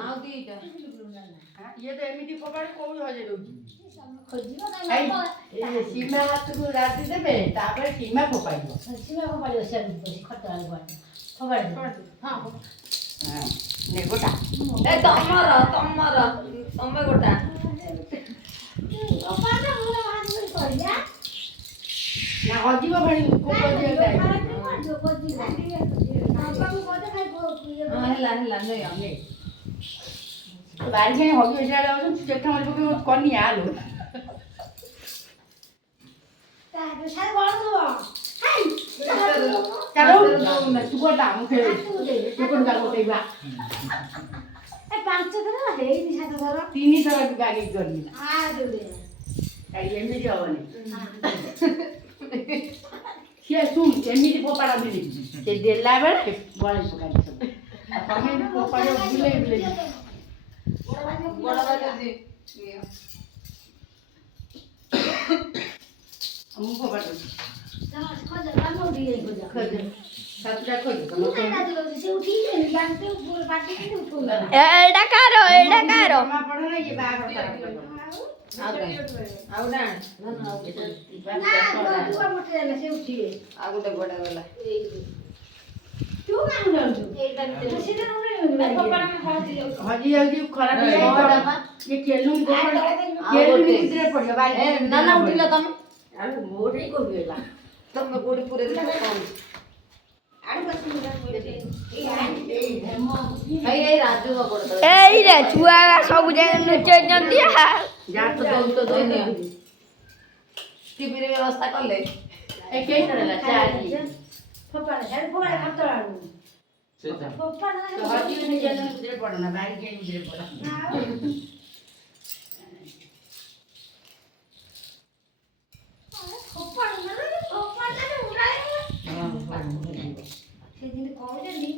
ଆଉ ଦିଟା ଇଏ ତ ଏମିତି ଫୋପାଡ଼ି କୋଉଠି ହଜେଇ ଦଉଛି ଖୋଜିବ ସୀମା ହାତକୁ ରାଜି ଦେବେ ତାପରେ ସୀମା ଫୋପାଡ଼ିବ ସୀମା ଫୋପାଡ଼ିବ ସିଆଡ଼କୁ ବସି ଖଟ ଆଳୁ ଫୋପାଡ଼ି ହଁ ନେ ଗୋଟା ଏ ତମର ତମେ ଗୋଟା ନା ହଜିବ ଭାଇ ହେଲା ନେଇ ବାରି ପାଇଁ ହଜି ସିଆଡ଼େ ଅଛନ୍ତି ଚେଠା ମାରି ପକେଇବ କନି ଆଲୁ ସୁଗଟା ମୁଁ ଖେଳ ଗୋଟେଇବା 5 ଥର ହେଇନି 7 ଥର 3 ଥର ଗାଡ଼ି କରିନି ଏମିତି ହବନି ସିଏ ଶୁଣ ଏମିତି ଫୋପାଡ଼ନ୍ତିନି ସେ ଦେଲା ବେଳେ ଗଳି ପକାନ୍ତି ସବୁ ତମେ ଫୋପାଡ଼ିବ ବୁଲେଇ ବଡ଼ ବାଜି ମୁଁ ଫୋପାଡ଼ୁଛି ଖୋଜ ସାତଟା ଖୋଜ ଏଇଟା କାର ଜମା ପଢ଼ ନା ଇଏ ବାହାଘର ଆଉ ନା ଆଉ ଗୋଟେ ବଡ଼ ଗଲା ହଜି ଯାଉଛି ଖରାପ ଇଏ କେଲୁଣି ପଡ଼ିବ ନା ଉଠିଲ ତମେ ମୋଟେ କହିଲା ତମେ କୋଉଠି ପୁରେଇ ଦେଲ ଏଇ ରାଜୁ ଏଇରେ ଛୁଆ ସବୁ ଯାକ ଲୁଚେଇଛନ୍ତି ଟିଭିରେ ବ୍ୟବସ୍ଥା କଲେ ଏ କେଇଟା ହେଲା ଚାରି ହଜିବନି କେଲୁଣି ଭିତରେ ପଡ଼ନା ବାରି କେଇ ଭିତରେ ପଡ଼ ସେଦିନ କହୁଛନ୍ତି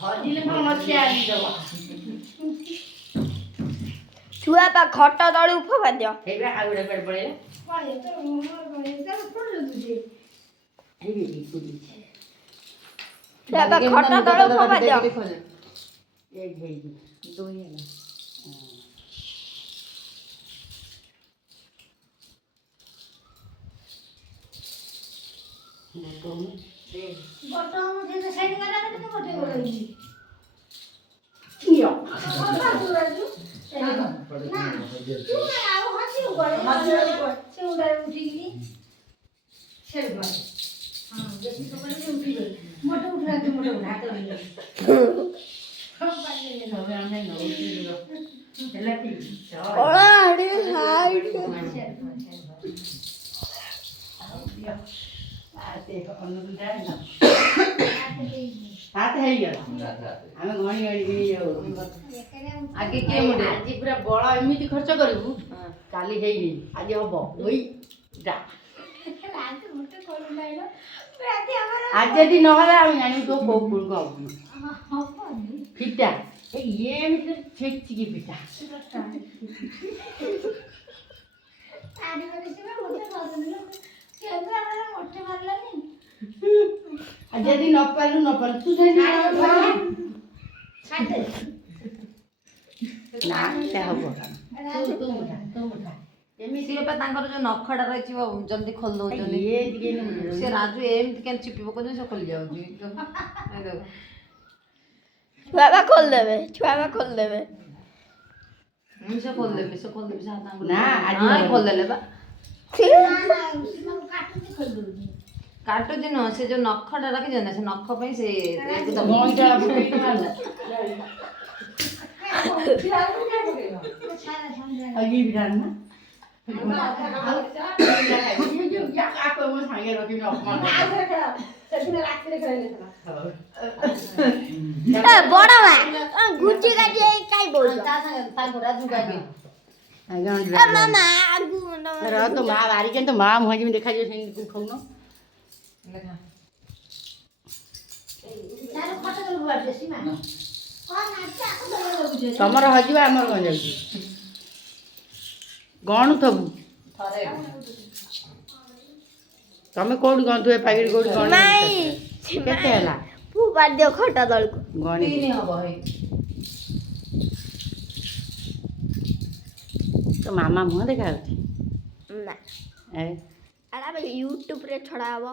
ହଜିଲେ କଣ ଅଛି ଆଣିଦେବ ଛୁଆ ତା ଖଟ ତଳୁ ଫୋପାଡ଼ି ଦିଅ ହେଇବା ଆଉ ଗୋଟେ କୁଆଡ଼େ ପଳେଇଲା ଛୁଆ ତା ଖଟ ତଳୁ ଫୋପାଡ଼ି ଦିଅ एक ହେଇଛି ଦୁଇ ହେଲା हाथ ହେଇଗଲା ଆମେ ଗଣି ଗଣି ଆଗେ କିଏ ମୁଣ୍ଡେ ଆଜି ପୁରା ବଳ ଏମିତି ଖର୍ଚ୍ଚ କରିବୁ କାଲି ହେଇନି ଆଜି ହବ ଓଇଟା ଆଜି ଯଦି ନହେଲା ଆମେ ଜାଣିବୁ ତୋ କୋଉ କୁଳକୁ ହବନି ଫିଟା ଇଏ ଏମିତି ଛେଚିକି ଫିଟା ଯଦି ନ ପାରିଲୁ ତୁ ନା ସେ ହବ ଏମିତି ତାଙ୍କର ଯୋଉ ନଖଟା ରହିଛି ଜଲ୍ଦି ଖୋଲି ଦଉଛନ୍ତି ସେ ରାଜୁ ଏମିତି କେମିତି ଚିପିବ କହୁଛନ୍ତି ସେ ଖୋଲି ଯାଉଛି ଛୁଆ ବା ଖୋଲିଦେବେ ସେ ଖୋଲିଦେବି ନା ଆଜି ଖୋଲିଦେଲେ ବା କାଟୁଛି ନୁହଁ ସେ ଯୋଉ ନଖଟା ରଖିଛନ୍ତି ସେ ନଖ ପାଇଁ ସେ ବଡ ମା ଗୁଟି କାଟି କାଇ ବୋଲ ମାମା ତ ମା ବାରିଛନ୍ତି ତ ମା ମୁହଁ ଯେମିତି ଦେଖାଯିବ ସେମିତି ଖାଉନ ତମର ହଜିବା ଆମର କଣ ଯାଉଛି ଗଣୁଥବୁ ଥରେ ତମେ କୋଉଠି ଗଣୁଥିବ ଏ ପାଖରେ କୋଉଠି ଗଣୁ ମାଇ କେତେ ହେଲା ମୁଁ ବାଧ୍ୟ ଖଟା ତଳକୁ ଗଣି 3 ହବ ହେଇ ତୋ ମାମା ମୁହଁ ଦେଖାଯାଉଛି ନା ଏ ଆରେ ଆମେ ୟୁଟ୍ୟୁବରେ ଛଡ଼ା ହବ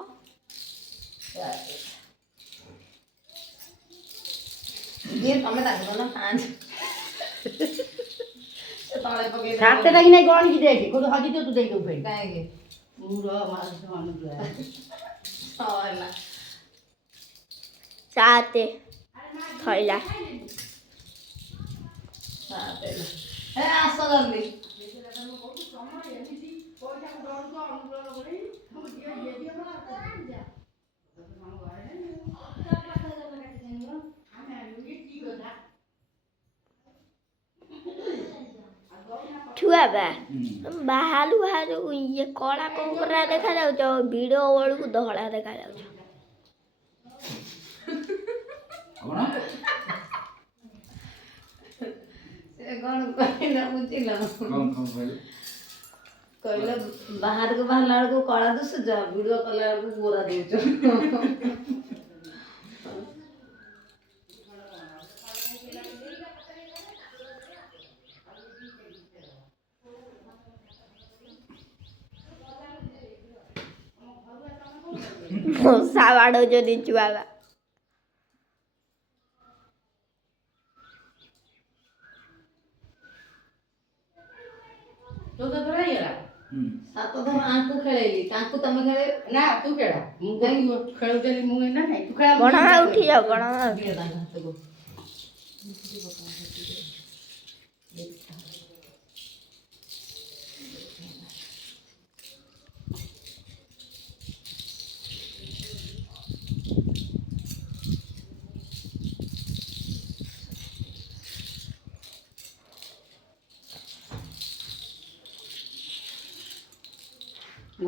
ଯିଏ ତମେ ତାକୁ ନା 5 ସେ ତଳେ ପକେଇ ସାତଟା କି ନାଇଁ ଗଣିକି ଦେଖେ କୋଉଠି ହଜିଥିବ ତୁ ଦେଇଦେବୁ ଫେରି କାହିଁକି ମୁଁ ମାସ ମନେ ହେଲା 7 ଥଇଲା ଏ ଆସ ଜଲ୍ଦି ଛୁଆ ବାହାରୁ ଇଏ କଳା କଙ୍କରା ଦେଖାଯାଉଛି ଆଉ ଭିଡ଼ିଓ ବେଳକୁ ଧଳା ଦେଖାଯାଉଛି ସେ କ'ଣ କହିଲା ବୁଝିଲ କହିଲେ ବାହାରକୁ ବାହାରିଲା ବେଳକୁ କଳା ଦୁସୁଛ ଭିଡ଼ିଓ କଲା ବେଳକୁ ଗୋରା ଦଉଛ ମଶା ବାଡ଼ଉଛନ୍ତି ଛୁଆ ସାତ ଥର ଆଙ୍କୁ ଖେଳେଇଲି ତାଙ୍କୁ ତମେ ଖେଳେଇବ ନା ତୁ ଖେଳ ମୁଁ ଖେଳୁଥିଲି ମୁଁ ନା ନାଇଁ ତୁ ଖେଳ ବଣ ଉଠି ଯାଉ ବଣ ଦିଅ ତାଙ୍କ ହାତକୁ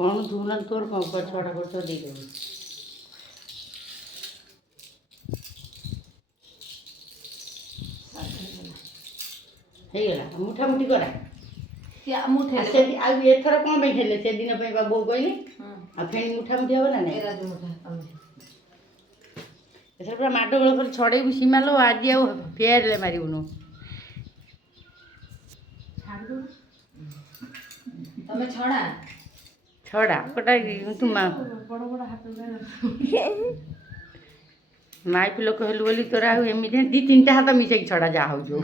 ଗଣୁ ଧୁନା ତୋର କ'ଣ ଛଅଟା କରୁଛ ଦେଇଦେବୁ ହେଇଗଲା ମୁଠାମୁଠି କରା ଆଉ ଏଥର କ'ଣ ପାଇଁ ଖେଳିଲେ ସେଦିନ ପାଇଁ ବା ବୋଉ କହିଲି ଆଉ ଫେଣି ମୁଠାମୁଠି ହବ ନା ନାଇଁ ଏଥର ପୁରା ମାଡ଼ ଗୋଳ କରି ଛଡ଼େଇବୁ ସୀମାଲୋ ଆଜି ଆଉ ଫେରିଲେ ମାରିବୁନୁ ତମେ ଛଡ଼ା ଛଡ଼ା ଗୋଟା ତୁ ମାଇପି ଲୋକ ହେଲୁ ବୋଲି ତୋର ଆଉ ଏମିତି 2-3ଟା ହାତ ମିଶେଇକି ଛଡ଼ା ଯାହା ହଉଛୁ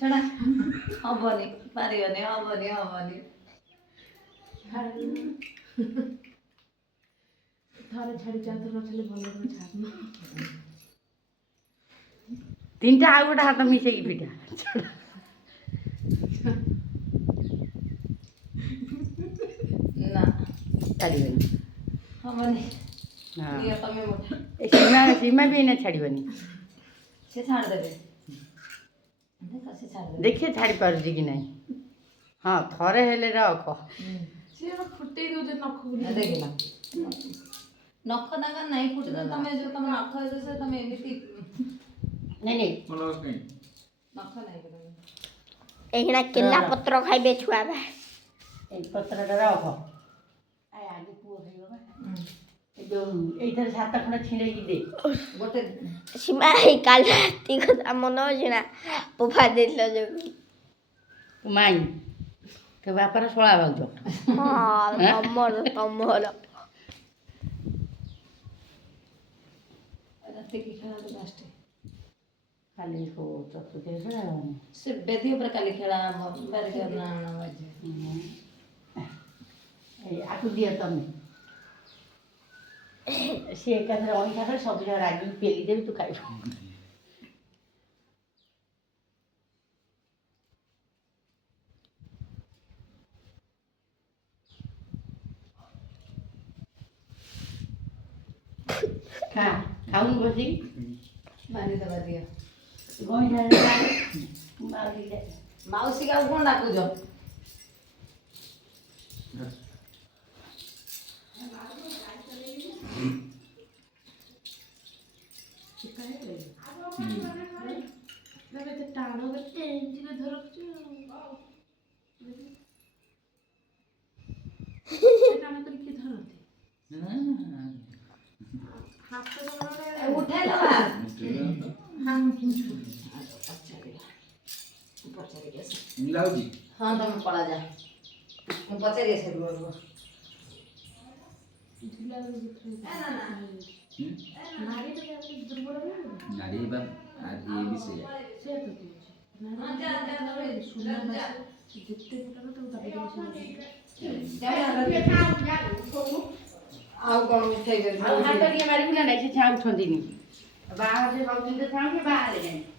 ଛଡ଼ା ହବନି ପାରିବନି ହବନି 3ଟା ଆଉ ଗୋଟେ ହାତ ମିଶେଇକି ପିଟା ନା ଛାଡ଼ିବନି ହବନି ହଁ ନିଅ ତମେ ମୁଠା ଏ ସୀମା ବି ଏଇନା ଛାଡ଼ିବନି ସେ ଛାଡ଼ିଦେବେ ସେ ଛାଡ଼ିଦେବେ ଦେଖିଏ ଛାଡ଼ି ପାରୁଛି କି ନାହିଁ ହଁ ଥରେ ହେଲେ ରଖ ଫୁଟେଇ ଦଉଛନ୍ତି ନଖ ଦେଖିଲ ନଖ ତାଙ୍କର ନାହିଁ ଫୁଟି ତ ତମେ ଯୋଉ ତମ ନଖ ସେ ତମେ ଏମିତି ନାଇଁ ନଖ ନାହିଁ ଏଇନା କେଲା ପତ୍ର ଖାଇବେ ଛୁଆ ଏଇ ପତ୍ରଟା ରଖ ଆଜି ପୁଅ ଖାଇବ ଯୋଉ ଏଇଥର 7 ଖଣ୍ଡ ଛିଣ୍ଡେଇକି ଦେ ଗୋଟେ ସୀମା କାଲି ରାତି କଥା ମନେ ଅଛି ନା ପୋଫା ଦେଇଥିଲ ଯୋଉ ମାଇଁ ତୋ ବାପାର ଶଳା ଭାଉଜ ହଁ ତମର ରାତିକି ଖେଳ ଲାଷ୍ଟ କାଲି ଚତୁର୍ଥୀ ଖେଳା ହେବନି ସେ ବେଦି ଉପରେ କାଲି ଖେଳା ହବ ଆକୁ ଦିଅ ତମେ ସିଏ ଏକାଥରେ ଅଇଁଠା କରି ସବୁ ଯାକ ରାଗିକି ପେଲି ଦେବି ତୁ ଖାଇବୁ ଖାଉନୁ ବସିକି ମାରିଦେବା ଦିଅ ମାଉସୀ ଆଉ କ'ଣ ଡାକୁଛ ଉଠେଇ ଦେବା ଲାଗୁଛି ହଁ ତମେ ପଳା ଯା ମୁଁ ପଚାରି ଆସେ ରୁହ ନାରୀ ବା ଇଏ ବି ସେଇଆ ଆଉ କ'ଣ ଉଠେଇ ଆଉ ହାତ ଟିକେ ମାରିବୁ ନା ନାଇଁ ସେ ଛାଉଛନ୍ତିନି ବାହାରେ ରହୁଛନ୍ତି ଛାଉଁଛି ବାହାରେ ନାହିଁ